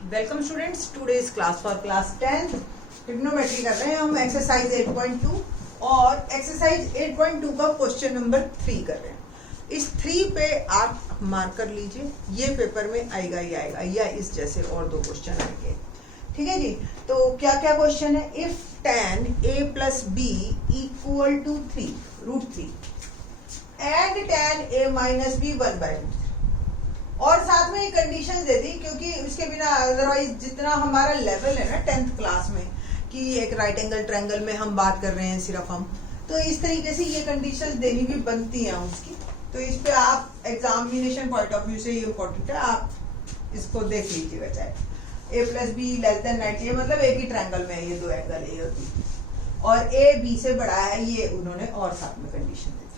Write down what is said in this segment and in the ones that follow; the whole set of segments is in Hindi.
Welcome students, today's class for class 10 trigonometry कर रहे हैं हम। एक्सरसाइज 8.2 और एक्सरसाइज 8.2 का क्वेश्चन नंबर 3 कर रहे हैं। इस 3 पे आप मार्क कर लीजिए, ये पेपर में आएगा ही आएगा, या इस जैसे और 2 क्वेश्चन आएंगे। ठीक है जी। तो क्या क्या क्वेश्चन है? If tan a plus b equal to 3√3 and tan a minus b 1/√3, और साथ में एक कंडीशन दे दी, क्योंकि उसके बिना अदरवाइज जितना हमारा लेवल है ना 10th क्लास में कि एक राइट एंगल ट्रायंगल में हम बात कर रहे हैं सिर्फ हम, तो इस तरीके से ये कंडीशंस देनी भी बनती हैं उसकी। तो इस पे आप एग्जामिनेशन पॉइंट ऑफ व्यू से ये इम्पोर्टेंट है, आप इसको देख लीजिएगा। चाहे a plus be less than 90, मतलब एक ही ट्रायंगल में है ये 2 एंगल ए और बी, और a b से बड़ा है, ये उन्होंने और साथ में कंडीशन दे दी।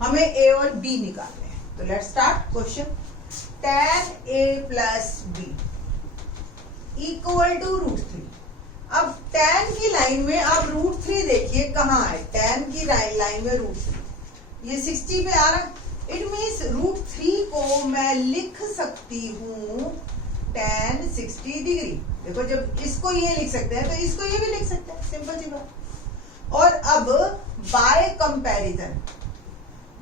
हमें a और b निकालने हैं, तो let's start question. tan a plus b equal to √3। अब tan की लाइन में आप √3 देखिए कहाँ है। tan की लाइन में √3 ये 60 पे आ रहा है। इट मीन्स √3 को मैं लिख सकती हूँ tan 60 डिग्री। देखो, जब इसको ये लिख सकते हैं तो इसको ये भी लिख सकते हैं, सिंपल सी बात। और अब बाय कंपैरिजन,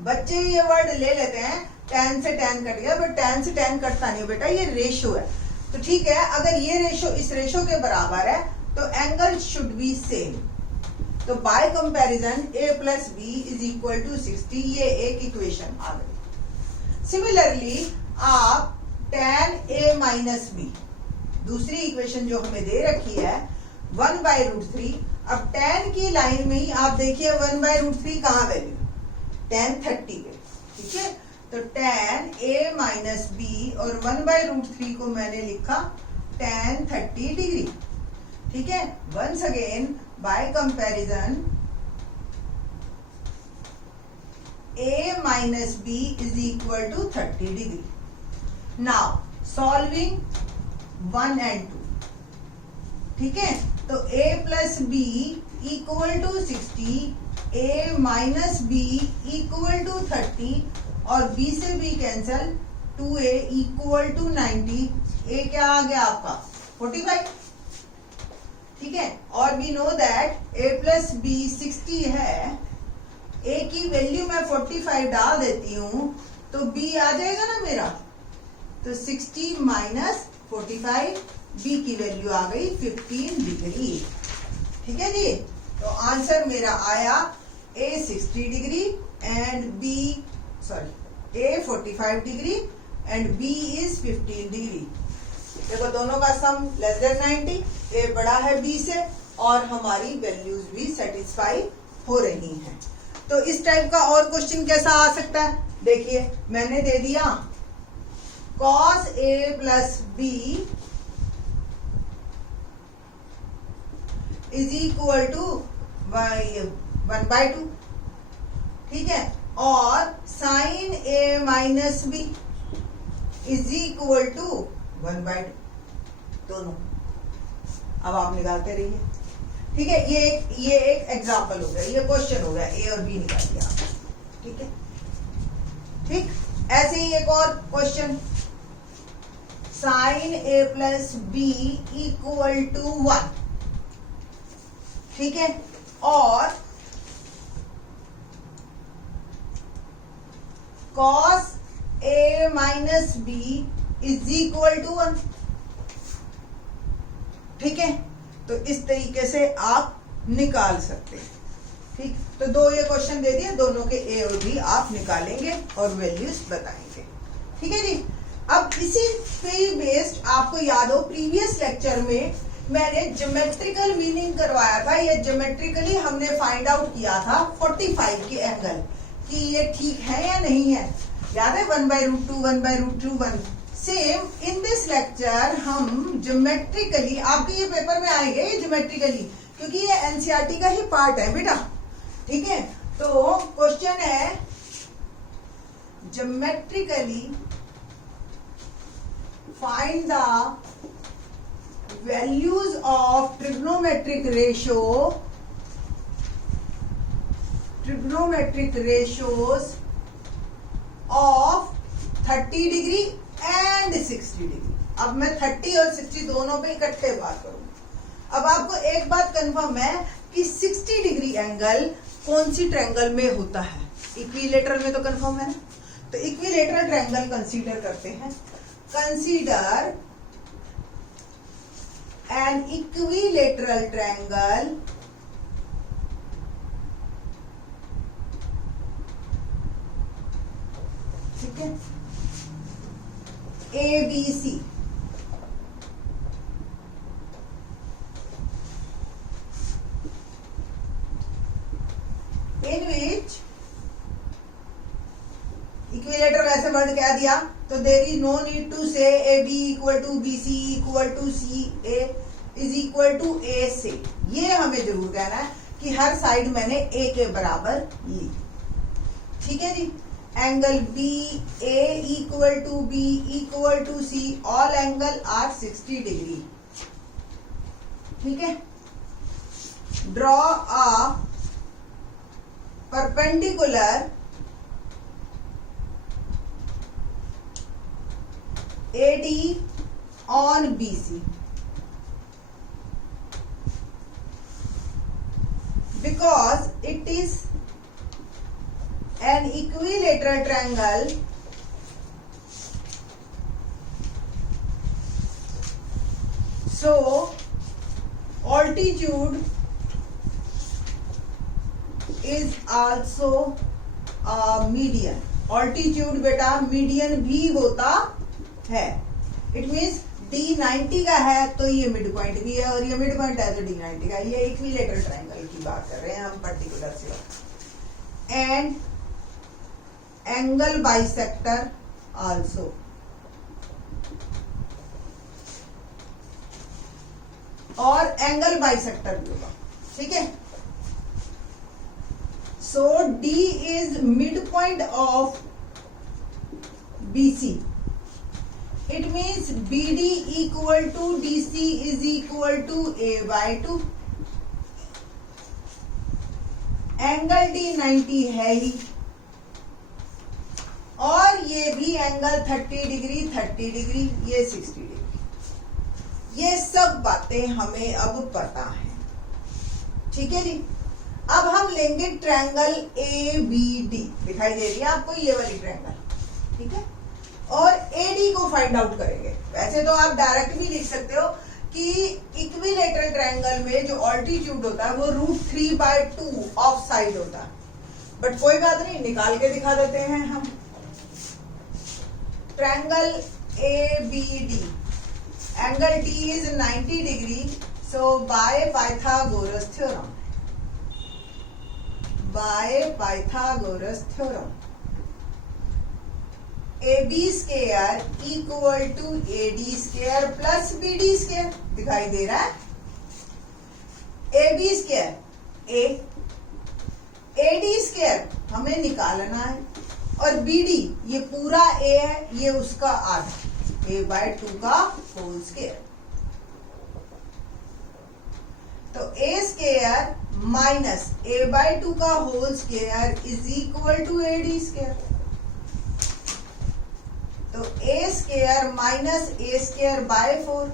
बच्चे ये वर्ड ले लेते हैं tan से tan कट गया, बट tan से tan कटता नहीं बेटा, ये रेशो है। तो ठीक है, अगर ये रेशो इस रेशो के बराबर है तो एंगल शुड बी सेम। तो by comparison a plus b is equal to 60, ये एक इक्वेशन आ गई। सिमिलरली आप tan a माइनस बी, दूसरी इक्वेशन जो हमें दे रखी है 1/√3। अब tan की लाइन में ही आप देखिए 1/√3 कहाँ वैल्यू, tan 30 पे। ठीक है, तो tan a माइनस बी और 1/√3 को मैंने लिखा tan 30 डिग्री। ठीक है, once again by comparison a minus b is equal to 30 डिग्री। Now solving 1 and 2। ठीक है, तो a plus b equal to 60, a minus b equal to 30, और b से b cancel, 2a equal to 90। a क्या आ गया आपका 45। ठीक है, और we know that a plus b 60 है, a की वैल्यू मैं 45 डाल देती हूँ तो b आ जाएगा ना मेरा। तो 60 माइनस 45, b की वैल्यू आ गई 15 डिग्री। ठीक है जी, तो आंसर मेरा आया a 60 degree and b a 45 degree and b is 15 degree. देखो, दोनों का सम लेस देन 90, a बड़ा है b से, और हमारी वैल्यूज भी सेटिस्फाई हो रही हैं। तो इस टाइप का और क्वेश्चन कैसा आ सकता है? देखिए, मैंने दे दिया cos a plus b is equal to 1/2। ठीक है, और sin a minus b is equal to 1/2। दोनों अब आप निकालते रहिए। ठीक है, ये एक एग्जाम्पल हो गया, ये क्वेश्चन हो गया, a और b निकाल दिया। ठीक है, ठीक। ऐसे ही एक और question, sin a plus b equal to 1। ठीक है, और cos a minus b is equal to 1। ठीक है, तो इस तरीके से आप निकाल सकते हैं। ठीक, तो 2 ये क्वेश्चन दे दिए, दोनों के a और b आप निकालेंगे और वैल्यूज बताएंगे। ठीक है जी। अब इसी पे बेस्ड आपको याद हो, प्रीवियस लेक्चर में मैंने ज्योमेट्रिकल मीनिंग करवाया था। ये ज्योमेट्रिकली हमने फाइंड आउट किया था 45 के एंगल कि ये ठीक है या नहीं है। याद है 1/√2 1/√2 1। सेम इन दिस लेक्चर हम ज्योमेट्रिकली, आपके ये पेपर में आएंगे ये ज्योमेट्रिकली, क्योंकि ये एनसीईआरटी का ही पार्ट है बेटा। ठीक है, तो क्वेश्चन है geometrically find the values of trigonometric ratios of 30 degree and 60 degree. अब मैं 30 और 60 दोनों पे इकट्ठे बात करूँ। अब आपको एक बात कंफर्म है कि 60 डिग्री एंगल कौन सी ट्रायंगल में होता है? इक्विलेटरल में तो कंफर्म है ना। तो इक्विलेटरल ट्रायंगल कंसीडर करते हैं। कंसीडर एन इक्विलेटरल ट्रायंगल ठीक है, ABC in which इक्विलेटर वैसे वर्ड क्या दिया, तो there is no need to say A B equal to B C equal to C A is equal to A say. ये हमें जरूर कहना है कि हर साइड मैंने ए के बराबर ली। ठीक है जी। Angle B A equal to B equal to C, all angle are 60 degree. ठीक है। Draw a perpendicular AD on BC because it is an equilateral triangle so altitude is also a median। altitude बेटा मीडियन भी होता है। इट मीन्स D 90 का है तो ये मिड पॉइंट भी है, और ये मिड पॉइंट है तो D 90 का। ये इक्विलेटरल ट्रायंगल की बात कर रहे हैं हम पर्टिकुलर से। And angle bisector also. और एंगल बाइसेक्टर भी होगा। ठीक है। सो D is mid point of BC। It means BD equal to DC is equal to A by 2। Angle D 90 है ही, और ये भी एंगल 30 डिग्री 30 डिग्री, ये 60 डिग्री। ये सब बातें हमें अब पता है। ठीक है जी। अब हम लेंगे ट्रायंगल ABD। दिखाई दे रही है आपको ये वाली ट्रायंगल। ठीक है। और AD को फाइंड आउट करेंगे। वैसे तो आप डायरेक्ट भी लिख सकते हो कि इक्विलेटरल ट्रायंगल में जो ऑल्टीट्यूड होता है वो √3/2 ऑफ साइड होता है, बट कोई बात नहीं, निकाल के दिखा देते हैं हम। Triangle ABD, angle D is 90 degree, so by Pythagoras theorem, AB square equal to AD square plus BD square. दिखाई दे रहा है। AB square A, AD square हमें निकालना है, और BD ये पूरा A है, ये उसका आधा, A/2 का होल स्क्वायर। तो A स्क्वायर माइनस A/2 का whole square is equal to AD square. तो A square minus A square by 4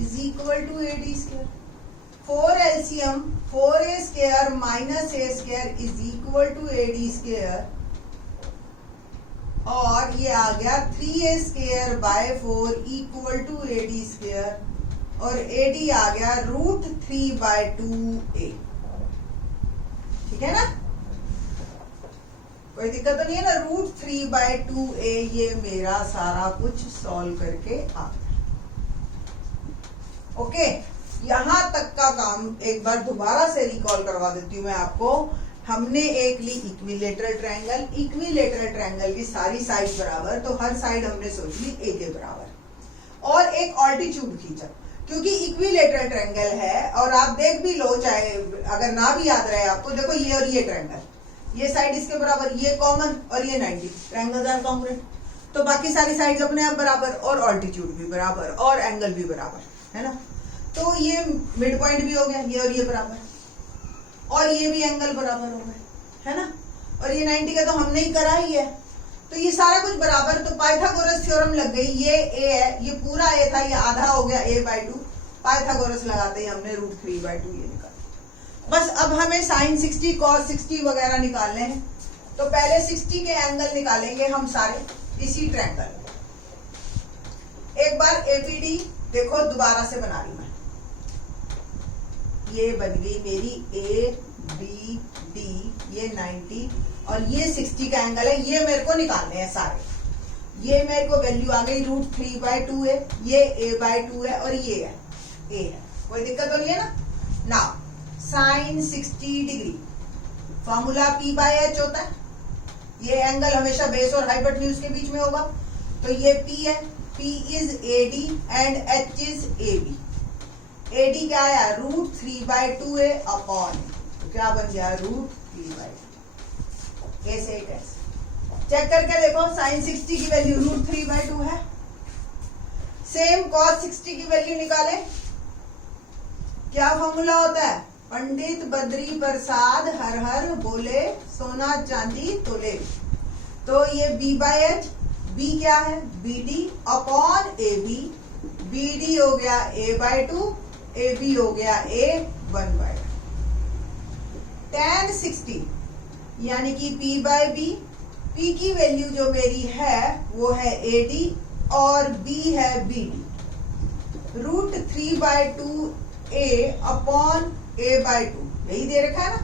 is equal to AD square. 4 LCM 4A square minus A square is equal to AD square, और ये आ गया 3A square by 4 equal to AD square, और AD आ गया √3/2A। ठीक है ना, कोई दिक्कत तो नहीं है ना। √3/2A ये मेरा सारा कुछ सॉल्व करके आ गया। ओके, यहां तक का काम एक बार दोबारा से रिकॉल करवा देती हूँ मैं आपको। हमने एक ली इक्विलेटरल ट्रायंगल, इक्विलेटरल ट्रायंगल की सारी साइड बराबर, तो हर साइड हमने सोच ली A के बराबर, और एक ऑल्टीट्यूड खींचा क्योंकि इक्विलेटरल ट्रायंगल है। और आप देख भी लो, चाहे अगर ना भी याद रहे आपको, देखो ये और ये ट्रायंगल, ये साइड इसके बराबर, ये कॉमन, और ये 90, ट्रायंगल्स आर कॉन्ग्रुएंट, तो बाकी सारी साइड्स अपने आप बराबर, और ऑल्टीट्यूड भी बराबर, और एंगल भी बराबर, है ना। तो ये मिड पॉइंट भी हो गया, ये और ये बराबर, और ये भी एंगल बराबर हो गए, है ना। और ये 90 का तो हमने ही करा ही है, तो ये सारा कुछ बराबर, तो पाइथागोरस थ्योरम लग गई। ये a है, ये पूरा a था, ये आधा हो गया a/2। पाइथागोरस लगाते ही हमने √3/2 ये निकाला। बस अब हमें sin 60 cos 60 वगैरह निकालने हैं। तो पहले 60 के एंगल निकालेंगे हम सारे इसी ट्रायंगल में। एक बार एपीडी देखो दोबारा से बना रही मैं। ये बन गई मेरी ए बी डी, ये 90 और ये 60 का एंगल है। ये मेरे को निकालने हैं सारे। ये मेरे को वैल्यू आ गई √3/2 है, ये a/2 है और ये है a है। कोई दिक्कत तो नहीं है ना। Now sin 60 degree formula p/h होता है। ये एंगल हमेशा बेस और हाइपोटेन्यूज के बीच में होगा। तो ये p है, p is AD and h is AB। AD क्या आया √3/2 है अपॉन, तो क्या बन गया √3/2। ऐसे चेक करके देखो, sin 60 की वैल्यू √3/2 है। सेम cos 60 की वैल्यू निकाले। क्या फॉर्मूला होता है? पंडित बद्री प्रसाद हर हर बोले सोना चांदी तोले। तो ये b/h, b क्या है BD अपॉन AB। BD हो गया a/2, AB हो गया a1/2। tan 60 यानी कि p/b, p की वैल्यू जो मेरी है वो है AD और b है BD। √3/2 a अपॉन a/2 यही दे रखा है ना।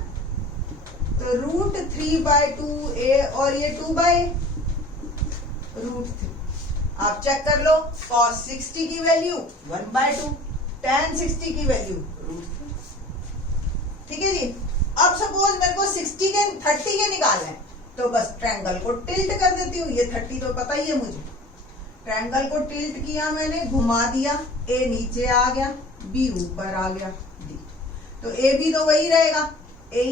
तो √3/2 a और ये 2/a √3। आप चेक कर लो, cos 60 की वैल्यू 1/2, tan 60 की वैल्यू √3। ठीक है जी। अब सपोज मेरे को 60 के 30 के निकालना है, तो बस ट्रायंगल को टिल्ट कर देती हूँ। ये 30 तो पता ही है मुझे। ट्रायंगल को टिल्ट किया मैंने, घुमा दिया, a नीचे आ गया, b ऊपर आ गया, d। तो AB तो वही रहेगा a।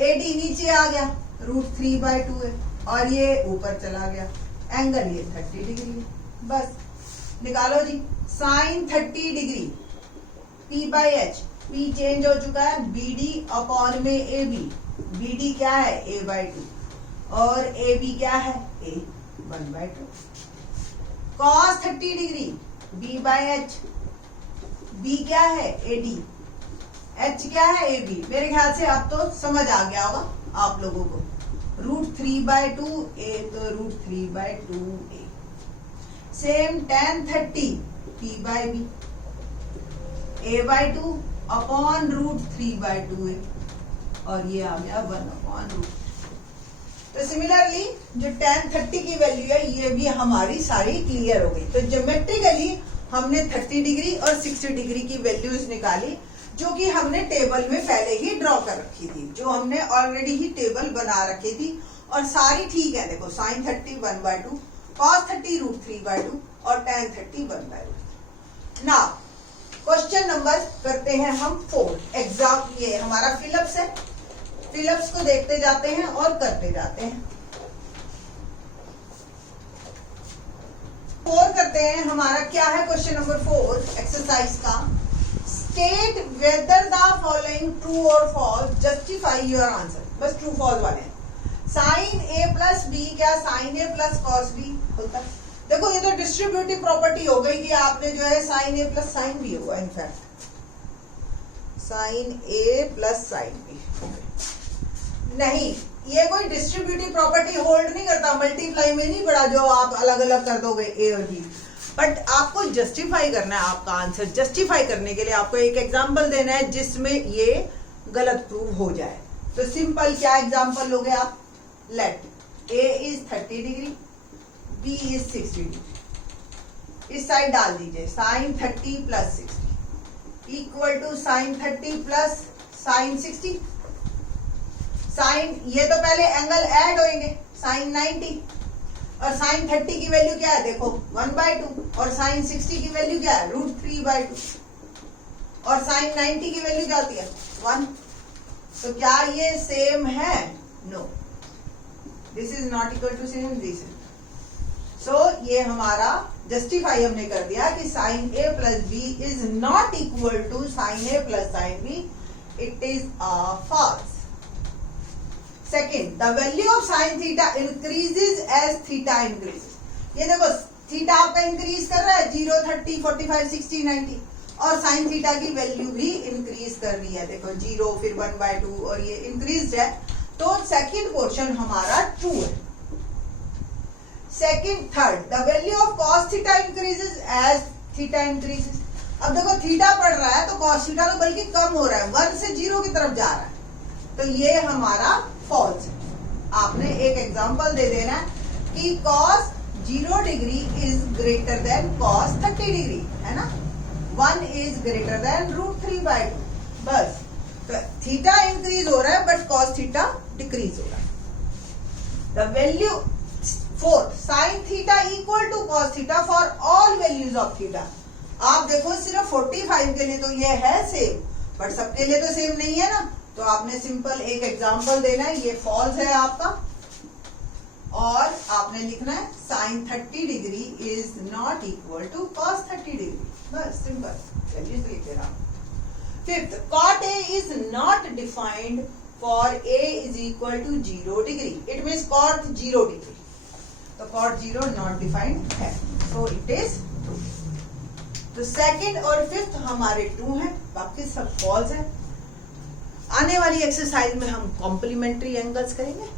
AD नीचे आ गया, √3/2 है और ये ऊपर चला गया। एंगल ये 30 डिग्री है। बस निकालो जी। sin 30 degree p/h, p change हो चुका है, BD अपॉन में AB। BD क्या है a/2 और AB क्या है a1/2। cos 30 degree b/h, b क्या है AD, h क्या है AB। मेरे ख्याल से अब तो समझ आ गया होगा आप लोगों को। √3/2 a तो √3/2 a। Same tan 30 p/b, a/2 upon √3/2 a और ये आ गया 1/√3। तो सिमिलरली जो tan 30 की वैल्यू है ये भी हमारी सारी क्लियर हो गई। तो ज्योमेट्रिकली हमने 30 डिग्री और 60 डिग्री की वैल्यूज निकाली, जो कि हमने टेबल में पहले ही ड्रॉ कर रखी थी, जो हमने ऑलरेडी ही टेबल बना रखी थी और सारी ठीक है। देखो sin 30 1/2, cos 30 √3/2 और tan 30 1/2। नाउ क्वेश्चन नंबर करते हैं हम 4 एग्जाम। ये हमारा फिलिप्स है। फिलिप्स को देखते जाते हैं और करते जाते हैं। 4 करते हैं। हमारा क्या है क्वेश्चन नंबर 4 एक्सरसाइज का। State whether the following true और फॉल्स, जस्टिफाई योर आंसर। बस ट्रू फॉल्स वाले हैं। sin a प्लस बी क्या sin a plus cos b होता है। देखो ये तो डिस्ट्रीब्यूटिव प्रॉपर्टी हो गई कि आपने जो है sin a plus sin b होगा। In fact sin a plus sin b नहीं, ये कोई डिस्ट्रीब्यूटिव प्रॉपर्टी होल्ड नहीं करता। मल्टीप्लाई में नहीं पड़ा जो आप अलग अलग कर दोगे a और b। बट आपको जस्टिफाई करना है आपका आंसर। जस्टिफाई करने के लिए आपको एक एग्जांपल देना है जिसमें ये गलत प्रूव हो जाए। तो सिंपल क्या एग्जांपल लोगे आप? Let a is 30 degree, b is 60 degree. इस साइड डाल दीजिए sin 30 plus 60 equal to sin 30 plus sin 60। Sine ये तो पहले एंगल ऐड होंगे, sin 90 और sin 30 की वैल्यू क्या है देखो 1/2 और sin 60 की वैल्यू क्या है √3/2 और sin 90 की वैल्यू क्या होती है 1। तो क्या ये सेम है? No, this is not equal to same this. So ये हमारा जस्टिफाई हमने कर दिया कि sin a plus b is not equal to sin a plus sin b। It is false. Second, the value of sine theta increases as theta increases. ये देखो थीटा आपका इंक्रीज कर रहा है 0, 30, 45, 60, 90 और साइन थीटा की वैल्यू भी इंक्रीज कर रही है। देखो 0 फिर 1/2 और ये इंक्रीज है। तो सेकंड पोर्शन हमारा ट्रू है। Second, third, the value of cos theta increases as theta increases. अब देखो थीटा बढ़ रहा है तो cos थीटा तो बल्कि कम हो रहा है, 1 से 0 की तरफ जा रहा है, तो ये हमारा फॉल्स है। आपने एक एग्जांपल दे देना है कि cos 0 degree is greater than cos 30 degree, है ना। 1 इज ग्रेटर देन √3/2, बस। तो थीटा इंक्रीज हो रहा है बट cos थीटा डिक्रीज हो रहा है। The value, fourth, sine theta equal to cos theta for all values of theta. आप देखो सिर्फ 45 के लिए तो ये है सेम, बट सबके लिए तो सेम नहीं है ना, तो आपने सिंपल एक एग्जांपल देना है, ये फॉल्स है आपका, और आपने लिखना है sine 30 degree is not equal to cos 30 degree, बस सिंपल वैल्यूज लिख देना। Fifth, cot A is not defined for A is equal to 0 degree, it means cot 0 degree, तो cot 0 not defined है, so it is true। तो सेकंड और फिफ्थ हमारे ट्रू हैं, बाकी सब फॉल्स है। आने वाली एक्सरसाइज में हम कॉम्प्लीमेंट्री एंगल्स करेंगे।